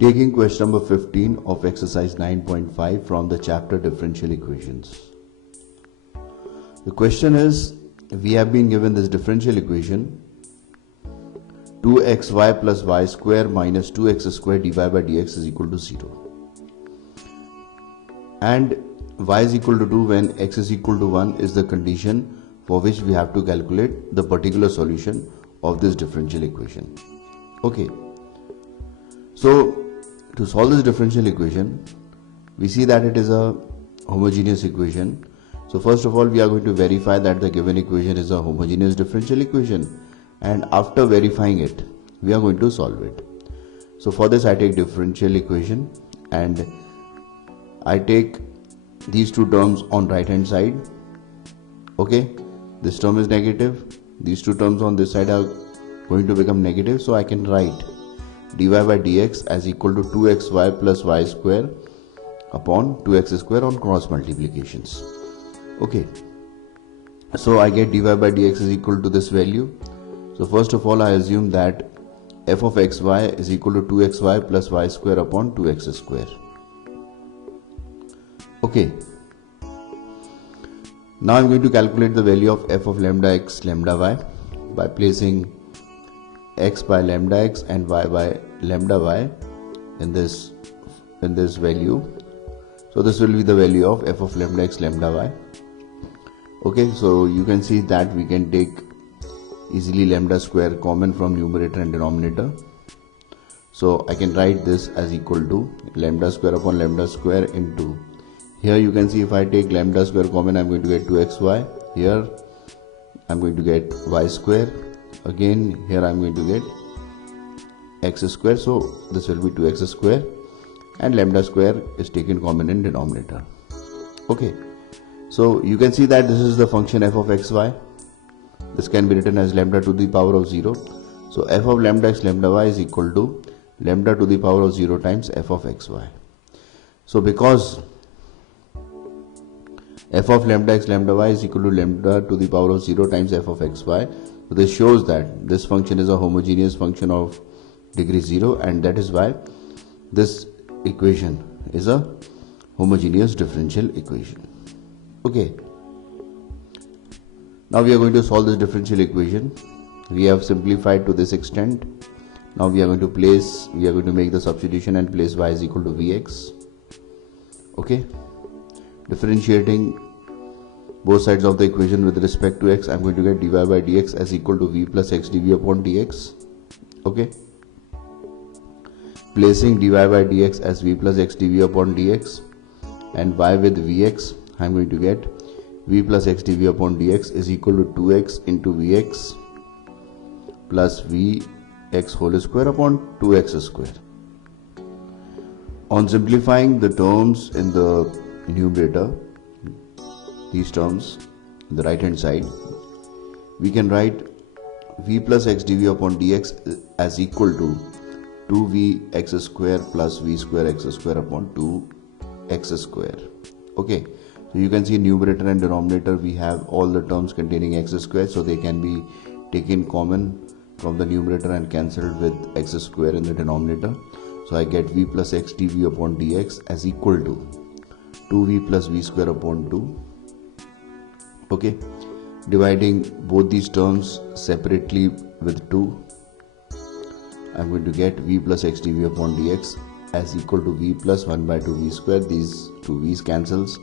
Taking question number 15 of exercise 9.5 from the chapter differential equations. The question is, we have been given this differential equation 2xy plus y square minus 2x square dy by dx is equal to 0, and y is equal to 2 when x is equal to 1 is the condition for which we have to calculate the particular solution of this differential equation. Okay, so to solve this differential equation, we see that it is a homogeneous equation. So first of all, we are going to verify that the given equation is a homogeneous differential equation, and after verifying it, we are going to solve it. So for this, I take differential equation and I take these two terms on right hand side. Okay, this term is negative, these two terms on this side are going to become negative, so I can write dy by dx as equal to 2xy plus y square upon 2x square on cross multiplications. Okay, so I get dy by dx is equal to this value. So first of all, I assume that f of xy is equal to 2xy plus y square upon 2x square. Okay, now I'm going to calculate the value of f of lambda x lambda y by placing x by lambda x and y by lambda y in this value. So this will be the value of f of lambda x lambda y. Okay, so you can see that we can take easily lambda square common from numerator and denominator. So I can write this as equal to lambda square upon lambda square into, here you can see if I take lambda square common, I'm going to get 2xy. Here I'm going to get y square. Again here I'm going to get x square, so this will be 2x square, and lambda square is taken common in denominator. Okay, so you can see that this is the function f of xy. This can be written as lambda to the power of 0. So f of lambda x lambda y is equal to lambda to the power of 0 times f of xy. So because f of lambda x lambda y is equal to lambda to the power of 0 times f of xy, so this shows that this function is a homogeneous function of degree 0, and that is why this equation is a homogeneous differential equation. Okay, now we are going to solve this differential equation. We have simplified to this extent. Now we are going to make the substitution and place y is equal to vx. Okay, differentiating both sides of the equation with respect to x, I am going to get dy by dx as equal to v plus x dv upon dx. Okay, placing dy by dx as v plus x dv upon dx and y with vx, I am going to get v plus x dv upon dx is equal to 2x into vx plus vx whole square upon 2x square. On simplifying the terms in the numerator, these terms on the right hand side, we can write v plus x dv upon dx as equal to 2vx square plus v square x square upon 2x square. Okay, so you can see numerator and denominator we have all the terms containing x square, so they can be taken common from the numerator and cancelled with x square in the denominator. So I get v plus x dv upon dx as equal to 2v plus v square upon 2. Okay, dividing both these terms separately with 2, I'm going to get v plus x dv upon dx as equal to v plus 1 by 2 v square. These two v's cancels,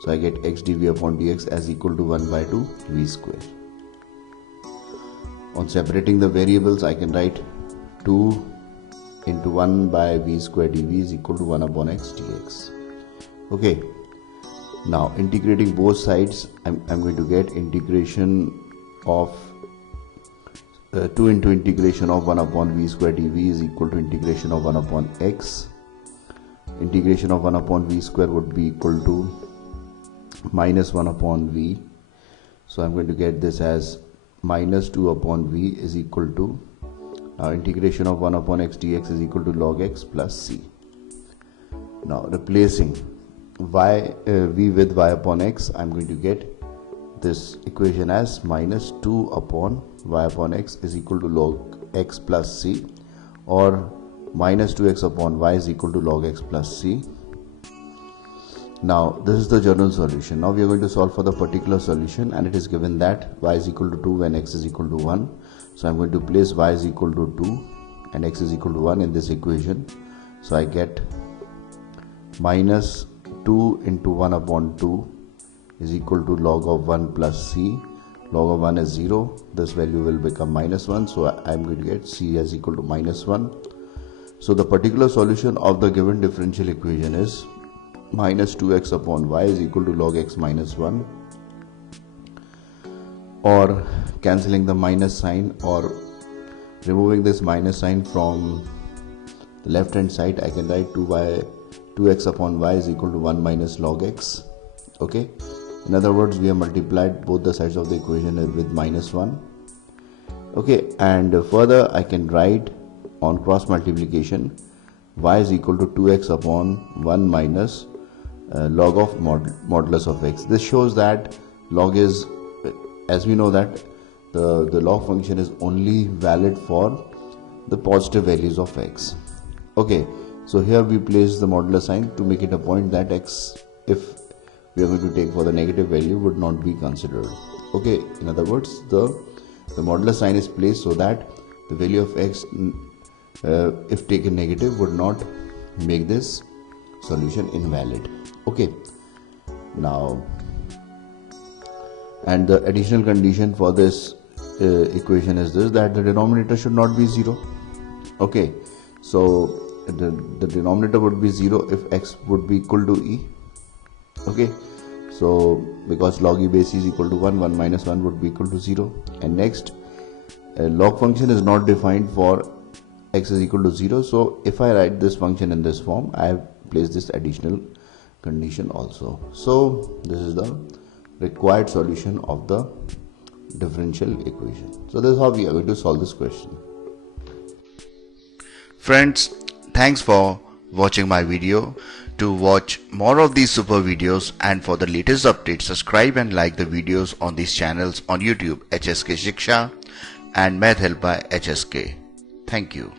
so I get x dv upon dx as equal to 1 by 2 v square. On separating the variables, I can write 2 into 1 by v square dv is equal to 1 upon x dx. Okay, now integrating both sides, I'm going to get integration of 2 into integration of 1 upon v square dv is equal to integration of 1 upon x. Integration of 1 upon v square would be equal to minus 1 upon v. So I'm going to get this as minus 2 upon v is equal to, now integration of 1 upon x dx is equal to log x plus c. Now replacing v with y upon x, I'm going to get this equation as minus 2 upon y upon x is equal to log x plus c, or minus 2x upon y is equal to log x plus c. Now this is the general solution. Now we are going to solve for the particular solution, and it is given that y is equal to 2 when x is equal to 1. So I am going to place y is equal to 2 and x is equal to 1 in this equation. So I get minus 2 into 1 upon 2 is equal to log of 1 plus c. Log of 1 is 0. This value will become minus 1. So I am going to get c as equal to minus 1. So the particular solution of the given differential equation is minus 2x upon y is equal to log x minus 1, or cancelling the minus sign or removing this minus sign from the left hand side, I can write 2x upon y is equal to 1 minus log x. Okay, in other words, we have multiplied both the sides of the equation with minus 1. Okay, and further I can write on cross multiplication y is equal to 2x upon 1 minus log of modulus of x. This shows that log is, as we know that the log function is only valid for the positive values of x. Okay, so here we place the modulus sign to make it a point that x, if we are going to take for the negative value, would not be considered. Okay, in other words, the modulus sign is placed so that the value of x, if taken negative, would not make this solution invalid. Okay, now, and the additional condition for this equation is this, that the denominator should not be 0. Okay, so the denominator would be 0 if x would be equal to e. Okay, so because log e base is equal to 1, 1 minus 1 would be equal to 0. And next, log function is not defined for x is equal to 0. So if I write this function in this form, I have placed this additional condition also. So this is the required solution of the differential equation. So this is how we are going to solve this question. Friends, thanks for watching my video. To watch more of these super videos and for the latest updates, subscribe and like the videos on these channels on YouTube, HSK Shiksha and Math Help by HSK. Thank you.